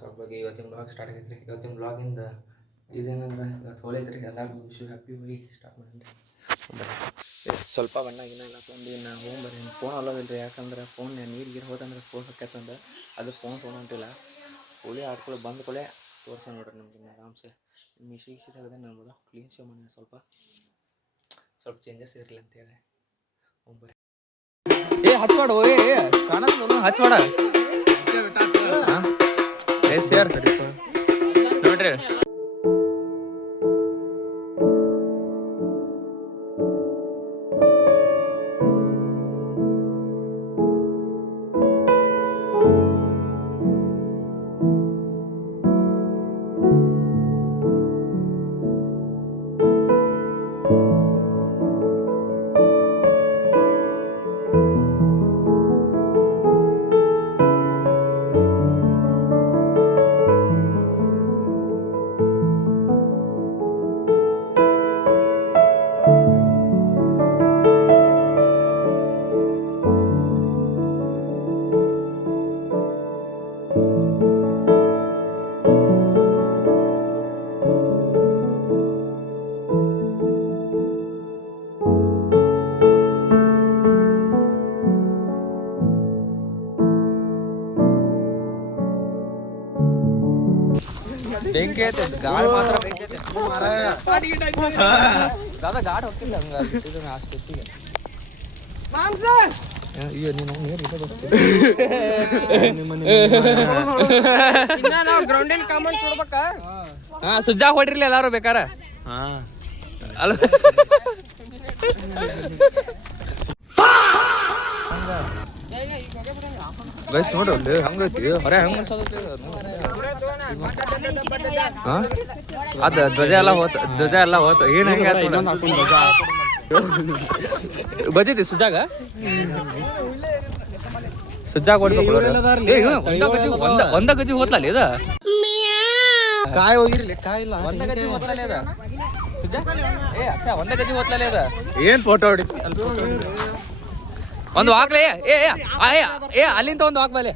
ಸ್ವಲ್ಪ ಬಗ್ಗೆ ಇವತ್ತಿನ ಬ್ಲಾಗ್ ಸ್ಟಾರ್ಟ್ ಆಗೈತೆ ರೀ. ಇವತ್ತಿನ ಬ್ಲಾಗಿಂದ ಇದೇನಂದ್ರೆ ಇವತ್ತು ಹೋಲೈತೆ ರೀ. ಎಲ್ಲರಿಗೂ ವಿಶ್ ಹ್ಯಾಪಿ ಹೋಗಿ ಸ್ಟಾರ್ಟ್ ಮಾಡಿ ಸ್ವಲ್ಪ ಬಣ್ಣ ಗಿನ್ನ ಎಲ್ಲ ತೊಗೊಂಡು ಇನ್ನು ಹೋಗ್ಬರ್ರಿ. ಫೋನ್ ಅಲ್ಲೋದಿಲ್ಲ ರೀ, ಯಾಕಂದ್ರೆ ಫೋನ್ ನೀರಿಗೆ ಹೋದಂದ್ರೆ ಫೋನ್ ಹೊಕ್ಕತ್ತಂದ್ರೆ ಅದು ಫೋನ್ ತೊಗೊಂಡಿಲ್ಲ. ಹೋಳಿ ಆಡ್ಕೊಳ್ಳೋ ಬಂದ ಕೊಳೆ ತೋರ್ಸ ನೋಡ್ರಿ ನಿಮ್ಗೆ ಆರಾಮ್ಸೆ ಮಿಶಿ ತೆಗೆದೇ ನೋಡ್ಬೋದು. ಕ್ಲೀನ್ ಶೇವ್ ಮಾಡಿ ಸ್ವಲ್ಪ ಚೇಂಜಸ್ ಇರಲಿ ಅಂತೇಳಿ ಹೋಗ್ಬರ್ರಿ. ಏ ಹಚ್ವಾಡ ಕಾಣೋದು ಹಚ್ವಾಡ ಎಸ್ ಸರ್ ನೋಡ್ರಿ. ಬೆಂಕಿ ಐತೆ ಗಾಳಿ ಮಾತ್ರ ಬೆಂಕಿ ಐತೆ ದಾದಾ ಗಾಡಿ ಹೋಗ್ತಿಲ್ಲ ಹಂಗ ಆಸ್ಪತ್ರೆಗೆ ಅಯ್ಯೋ ನೀನು ನೀರು ಹಾ ಸುಜ್ಜಾ ಹೊಡ್ರಿಲ್ಲ ಎಲ್ಲಾರು ಬೇಕಾರ ಅಲ್ಲ ಗೈಸ್ ನೋಡ್ರಿ ಹಂಗೈತಿ ಹೊರ ಹೆಂಗ ಅನ್ಸೋದೈತಿ ಅದ ಧ್ವಜ ಎಲ್ಲ ಹೋತ ಏನ್ ಹೆಂಗ ಬಜೈತಿ ಸುಜಾಗ ಹೊಡ್ಬೇಕು ಒಂದ ಗಜಿ ಹೋತ್ಲಲ್ಲಿ ಇದ ಕಾಯಿ ಹೋಗಿರ್ಲಿ ಕಾಯಿ ಇಲ್ಲ ಒಂದ ಗಜಿ ಹೋತ್ಲಲ್ಲಿ ಅದ ಸುಜಾ ಏ ಅಕ್ಕ ಒಂದ ಗಜಿ ಹೋತ್ಲಲ್ಲಿ ಅದ ಏನ್ ಫೋಟೋ ಹೊಡಿತಿ ಒಂದು ಹಾಕ್ಲೆ ಏ ಅಲ್ಲಿಂದ ಒಂದು ಹಾಕ್ಬಲೆ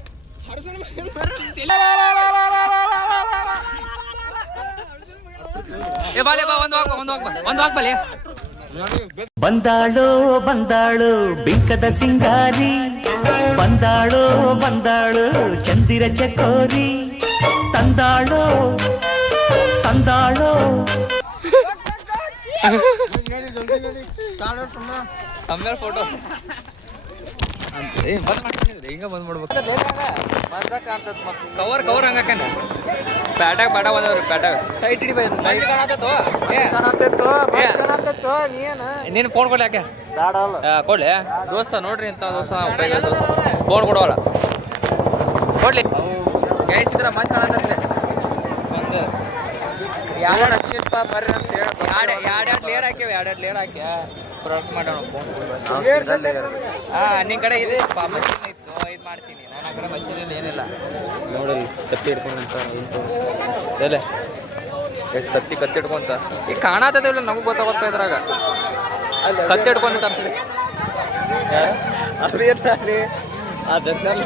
ಏ ಬಾಲೆ ಬಾ ಒಂದು ಹಾಕ್ಬಲೆ ಬಂದಾಳು ಬಿಂಕದ ಸಿಂಗಾರಿ ಬಂದಾಳು ಚಂದಿರ ಚಕೋರಿ ತಂದಾಳೋ ಆಮೇಲೆ ಫೋಟೋ ಬಂದ್ ಮಾಡ್ತೀನಿ ಹಿಂಗ ಬಂದ್ ಮಾಡ್ಬೇಕು ಕವರ್ ಹಂಗಾಕಂಡ ಪ್ಯಾಟಾಗ ಬಂದವ್ರಿ ಪ್ಯಾಟಾಗ ಟೈಟ್ ಹಿಡಿ ನೀನು ಫೋನ್ ಕೊಡ್ಲಿ ಯಾಕೆ ಕೊಡ್ಲಿ ದೋಸ್ತ ನೋಡ್ರಿ ಇಂಥ ದೋಸ್ತ ಫೋನ್ ಕೊಡೋಲ್ಲ ಕೊಡ್ಲಿ ಗ್ಯಾಸಿದ್ರ ಮಂಚ್ ಕಾಣತ್ತೆ ಒಂದು ಎರಡು ಹಚ್ಚಿಪ್ಪ ಬರ್ರಿ ಅಂತ ಹೇಳಿ ಎರಡು ಲೇಯರ್ ಹಾಕ್ಯಾವ ಎರಡು ಲೇಯರ್ ಹಾಕ್ಯ ಪ್ರಾಡಕ್ಟ್ ಮಾಡೋಣ ಫೋನ್ ನಿನ್ನ ಕಡೆ ಇದೆ ಮಷೀನ್ ಇತ್ತು ಇದು ಮಾಡ್ತೀನಿ ನಾನು ಆ ಕಡೆ ಮಷೀನಲ್ಲಿ ಏನಿಲ್ಲ ನೋಡಿ ಕತ್ತಿ ಹಿಡ್ಕೊಂಡಂತ ಎಲ್ಲ ಎಷ್ಟು ಕತ್ತಿ ಹಿಡ್ಕೊಂತ ಈಗ ಕಾಣತ್ತದಿಲ್ಲ ನಮಗೂ ಗೊತ್ತಾಗತ್ತ ಇದ್ರಾಗ ಕತ್ತಿ ಹಿಡ್ಕೊಂತ ಆ ದರ್ಶನ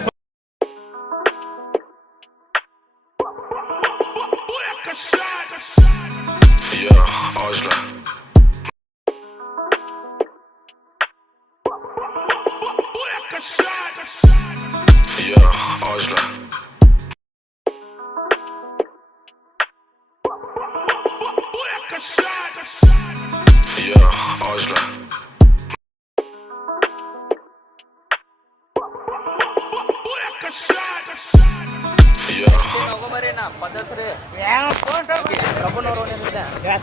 ಪದ್ಧತಿ ಕಬ್ಬನವ್ರು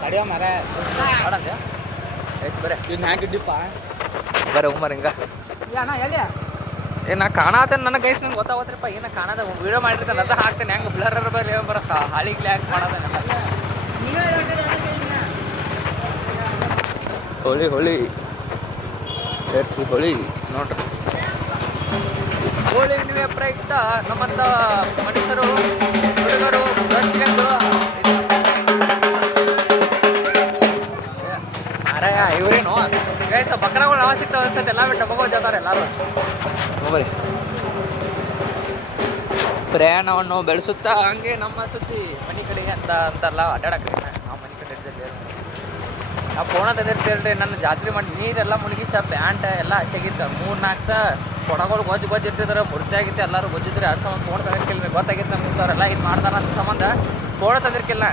ತಡಿಯೋ ಮರ ಬರೇ ಇನ್ನು ಹ್ಯಾಂಗಿಡ್ಡಿಪ್ಪ ಬರೀ ಉಮ್ಮರ್ ಹಿಂಗ ಏ ನಾ ಕಾಣತ್ತೇನೆ ನನಗೆ ಗೈಸ್ ನಂಗೆ ಗೊತ್ತಾವತ್ರಿಪ್ಪ ಏನ ಕಾಣದ ವೀಡಿಯೋ ಮಾಡಿರ್ತಾನೆ ಅದ ಹಾಕ್ತೇನೆ ಹೆಂಗೆ ಬ್ಲರ್ ಬರೀ ಬರ ಹಾಳಿಗ್ಲಿ ಹಾಕಿ ಮಾಡೋದ ಹೋಳಿ ಸೇರಿಸಿ ಹೋಳಿ ನೋಡ್ರಿ ಹೋಳಿ ಹುಣ್ಣಿಮೆ ಪ್ರಯುಕ್ತ ನಮ್ಮಂತ ಮನುಷ್ಯರು ಹುಡುಗರು ಅರಯ್ಯ ಇವ್ರೇನು ಗೈಸ ಬಕ್ರಗಳು ಯಾವ ಸಿಗ್ತಾವ ಅನ್ಸತ್ತೆ ಎಲ್ಲ ಬಿಟ್ಟು ಡಬ್ಬ ಹೋಗ್ತಾರೆ ಎಲ್ಲರೂ ಹೋಗ್ಬರಿ ಪ್ರಯಾಣವನ್ನು ಬೆಳೆಸುತ್ತಾ ಹಂಗೆ ನಮ್ಮ ಸುದ್ದಿ ಮನೆ ಕಡೆಗೆ ಅಂತಲ್ಲ ಅಡ್ಡಾಡಕ್ಕೆ ನಾವು ಮನೆ ಕಡೆ ನಾವು ಫೋನ ತಂದಿರ್ತೇಳ್ರಿ ನನ್ನ ಜಾತ್ರೆ ಮಾಡಿ ನೀರೆಲ್ಲ ಮುಳುಗಿಸ ಪ್ಯಾಂಟ್ ಎಲ್ಲ ಹಸೆಗಿತ್ತು 3-4 ಕೊಡಗಳು ಗೊಜ್ಜಿರ್ತಿದ್ರು ಮುರ್ತಿಯಾಗಿತ್ತು ಎಲ್ಲರೂ ಗೊಜ್ಜಿದ್ರು ಅದು ಸಂಬಂಧ ಫೋನ್ ತಂದಿರ್ಕಿಲ್ಲ ಗೊತ್ತಾಗಿತ್ತು ನಮ್ಗೆ ಅವರೆಲ್ಲ ಇದು ಮಾಡ್ತಾರ ಅಂತ ಸಂಬಂಧ ಫೋನ ತಂದಿರ್ಕಿಲ್ಲ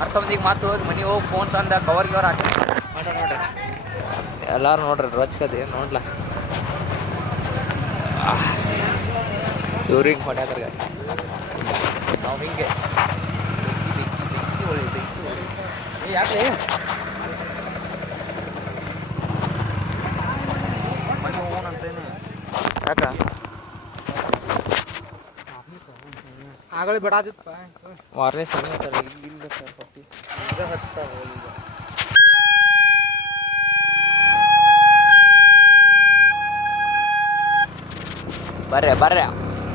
ಅದ್ರ ಸಂಬಂಧ ಈಗ ಮಾತು ಹೋಗಿ ಮನೆ ಹೋಗಿ ಫೋನ್ ತಂದ ಕವರ್ಗೆ ಅವ್ರು ಹಾಕಿ ನೋಡ್ರಿ ಎಲ್ಲರೂ ನೋಡ್ರಿ ರೊಚ್ಕದಿ ನೋಡ್ಲಾ ಇವ್ರಿಗೆ ಹೊಡ್ಯಾದ್ರ ನಾವು ಹಿಂಗೆ ಬೆಂಕಿ ಹೊಳಿ ಯಾಕೆ ಮನೆ ಹೋಗೋಣಂತೇನೆ ಯಾಕ ಆಗಲೇ ಬಿಡಾದಿತ್ತು ವಾರನೇ ಸಮಯ ಅಂತಾರೆ ಇಲ್ಲ ಸರ್ ಪಟ್ಟಿ ಈಗ ಹಚ್ತಾವ ಈಗ ಬರ್ರೆ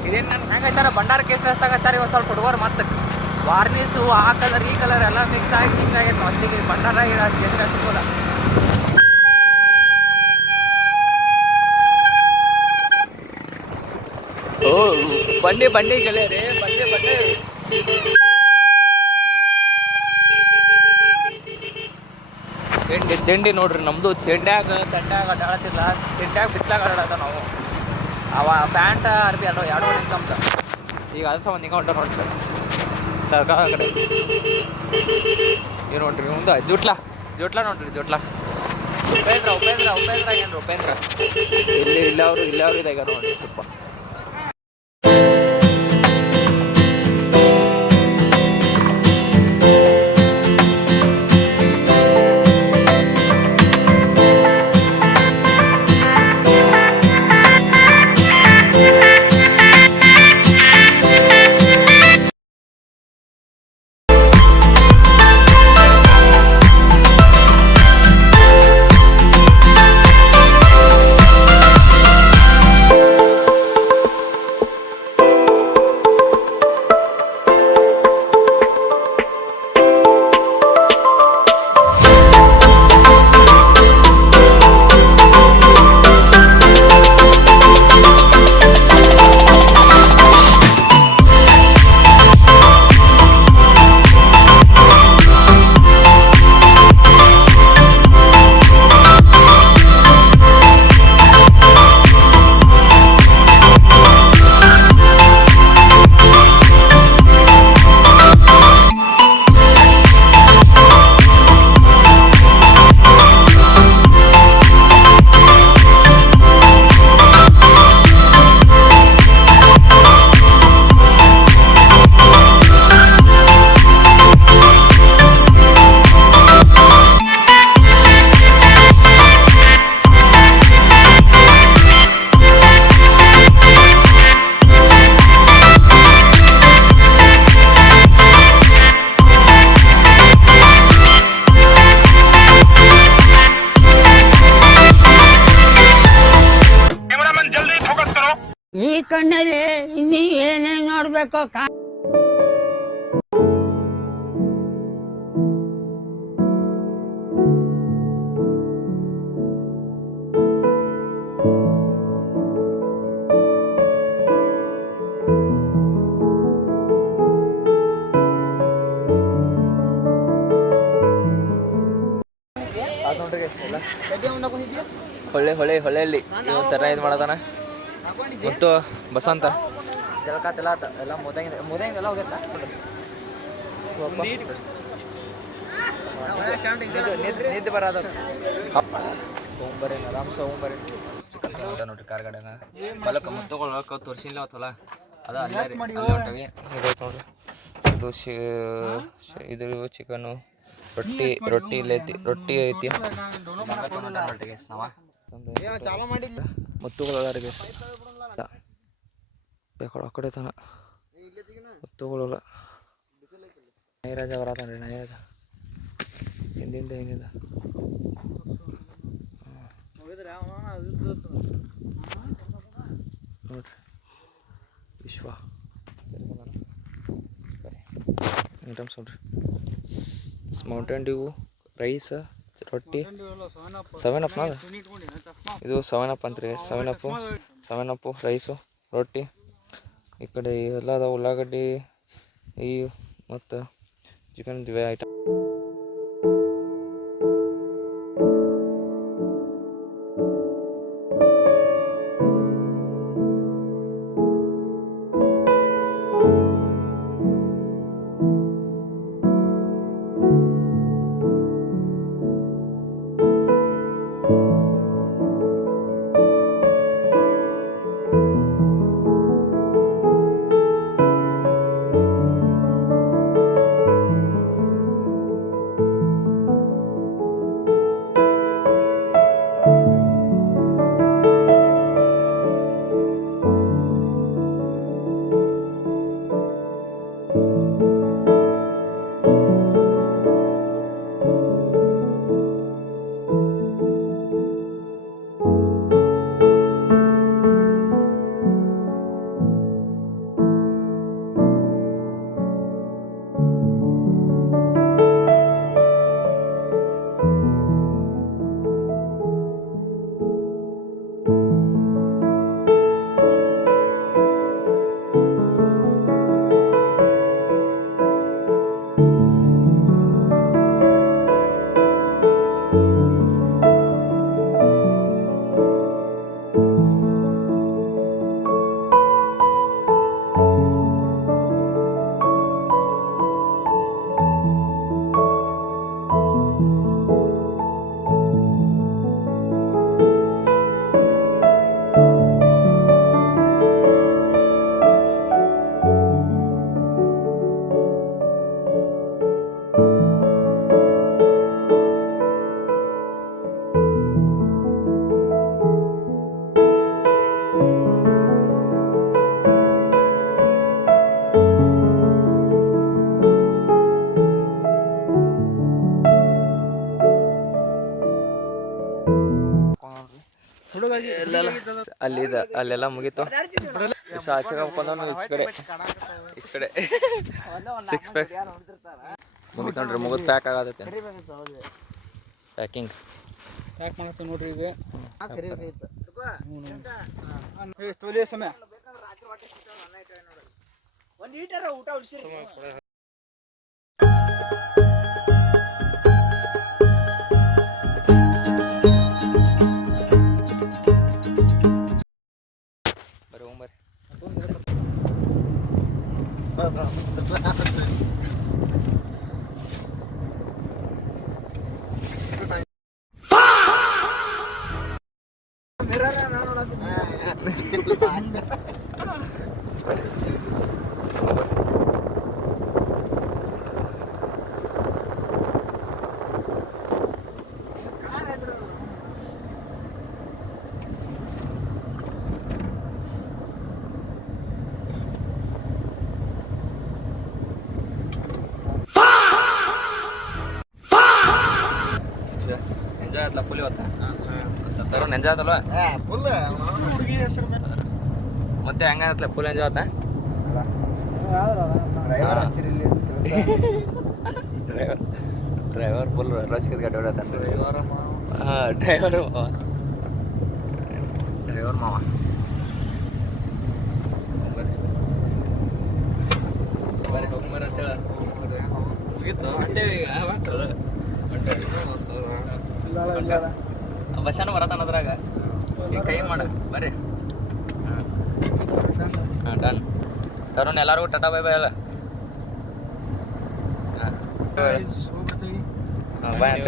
ಇದೇನು ನನ್ನ ಹೆಂಗೈತಾರ ಭಂಡಾರ ಕೇಸ್ ಹಚ್ಚಾಗತ್ತಾರ ಇವಾಗ ಸ್ವಲ್ಪ ಹುಡುಗರು ಮತ್ತೆ ವಾರ್ನಿಸು ಆ ಕಲರ್ ಈ ಕಲರ್ ಎಲ್ಲ ಮಿಕ್ಸ್ ಆಗಿ ಆಗೈತೆ ಅಷ್ಟಿಗೆ ಭಂಡಾರ ಕೇಸ್ ಹಚ್ಕೋಲ್ಲ ಓ ಬಂಡಿ ಗೆಳೆಯರಿ ಬಂಡಿ ತಿಂಡಿ ನೋಡ್ರಿ ನಮ್ಮದು ತಿಂಡ್ಯಾಗ ಅಡ್ಡಾಡತ್ತಿಲ್ಲ ತಿಂಡ್ಯಾಗ ಬಿಸ್ಲಾಗ ಅಡ್ಡಾಡತ್ತ ನಾವು ಅವ ಪ್ಯಾಂಟ್ ಅರ್ಬಿ ಎರಡು ನಿಂತಂತ ಈಗ ಅದು ಸಂಬಂಧ ಹಿಂಗೆ ಹೊಂಟ ನೋಡ್ರಿ ಸರ್ಕಾರ ಕಡೆ ಏನು ನೋಡ್ರಿ ಮುಂದೆ ಜೋಟ್ಲ ನೋಡ್ರಿ ಜೋಟ್ಲ ಉಪೇಂದ್ರ ಏನು ಉಪೇಂದ್ರ ಇಲ್ಲಿ ಅವರು ಇದಾಗ ನೋಡ್ರಿ ಸ್ವಲ್ಪ ಈ ಕಣ್ಣಲ್ಲಿ ಇನ್ನೀ ಏನೇನ್ ನೋಡ್ಬೇಕು ಹೊಳೆಯಲ್ಲಿ ಥರ ಇದು ಮಾಡೋದಾನ ಮತ್ತು ಬಸಂತ ಜಲಕಾತೆಲ್ಲ ಎಲ್ಲ ಮುದಂಗೆಲ್ಲ ಹೋಗ್ಯತ್ತ ನಿದ್ದೆ ಬರೋದ ಹೋಗ್ಬರಿ ಆರಾಮ್ಸ ಹೋಗ್ಬರಿ ಚಿಕನ್ ಅಂತ ನೋಡ್ರಿ ಕಾರ್ಗಡೆನ ಹೊಲಕ್ಕೆ ಮುತ್ತುಗಳು ತೋರಿಸಿಲ್ಲ ಅವತ್ತಲ್ಲ ಅದ ಅಲ್ಲೇ ರೀ ಅಲ್ಲೇ ಹೊಂಟವಿ ಇದೈತೆ ನೋಡ್ರಿ ಇದು ಇದು ಚಿಕನ್ನು ರೊಟ್ಟಿ ಇಲ್ಲ ಐತಿ ರೊಟ್ಟಿ ಐತಿ ಮುತ್ತುಗಳು ಅದಾರಿಗೆ ಆ ಕಡೆ ತನ ಮುತ್ತುಗಳಲ್ಲ ನೈರಾಜ ಬರತಾನ್ರಿ ನೈರಾಜ ಹಿಂದಿಂದ ನೋಡ್ರಿ ವಿಶ್ವ ಐಟಮ್ಸ್ ನೋಡ್ರಿ ಮೌಂಟೇನ್ ಡ್ಯೂ ರೈಸ್ ರೊಟ್ಟಿ 7 ಅಪ್ ಇದು 7 ಅಪ್ ಅಂತ್ರಿ 7 ಅಪ್ ರೈಸು ರೊಟ್ಟಿ ಈ ಕಡೆ ಎಲ್ಲ ಅದಾವ ಉಳ್ಳಾಗಡ್ಡಿ ಈ ಮತ್ತು ಚಿಕನ್ ಇವೇ ಐಟಮ್. ಅಲ್ಲಿದ ಅಲ್ಲೆಲ್ಲ ಮುಗೀತು. ಆಚೆ ಬಂದವನು ಈ ಕಡೆ ಸಿಕ್ಸ್ ಪ್ಯಾಕ್ ಮುಗೀತು ನೋಡ್ರಿ. ಮುಗಿದು ಪ್ಯಾಕ್ ಆಗತ್ತೆ. ಪ್ಯಾಕಿಂಗ್ ಪ್ಯಾಕ್ ಮಾಡತ್ತೆ ನೋಡ್ರಿ. ಈಗ ತೊಲೆ ಸಮಯ ಊಟ ಉಳಿಸಿರಿ. ಎಂಜಾಯ್ ಆಯ್ತಲ್ಲ ಫುಲ್ ಇವತ್ತ. ತರುಣ್ ಎಂಜಾಯ್ ಆಯ್ತಲ್ವ? ಮತ್ತೆ ಹೆಂಗಾಯ್ತಲ್ಲ ಫುಲ್ ಎಂಜಾಯ್ ಆಯ್ತಾ? ಡ್ರೈವರ್ ಫುಲ್ ರಸ್ಕಿದ ಗಾಡಿ ಹೊಡ್ಯಾತ. ಹಾಂ ಡ್ರೈವರ್ ಮಾವ ಬರ್ರಿ ಹೋಗ್ಬರ ಅಂತೇಳ ಮುಗೀತು. ಅಂತೇವಿ ಬಸ್ಸನ್ನು ಬರತ್ತಾನ ಅದ್ರಾಗ. ಈಗ ಕೈ ಮಾಡ ಬರ್ರಿ. ಹಾಂ ಡನ್. ತರುಣ್ ಎಲ್ಲರಿಗೂ ಟಾಟಾ ಬೈ ಬೈ ಅಲ್ಲ. ಹಾಂ ಬಾಯ್ ಅಂತ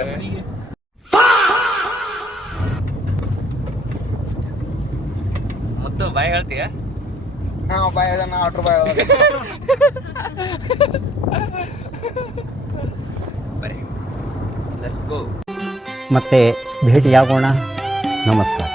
ಮತ್ತು ಬಾಯ್ ಹೇಳ್ತೀಯ? ಹಾಂ ಬಾಯ್ ಅದ ನಾ ಆಟ್ರು ಬಾಯ್ ಅದ ಬರ್ರಿ ಲೆಟ್ಸ್ ಗೋ. ಮತ್ತೆ ಭೇಟಿಯಾಗೋಣ. ನಮಸ್ಕಾರ.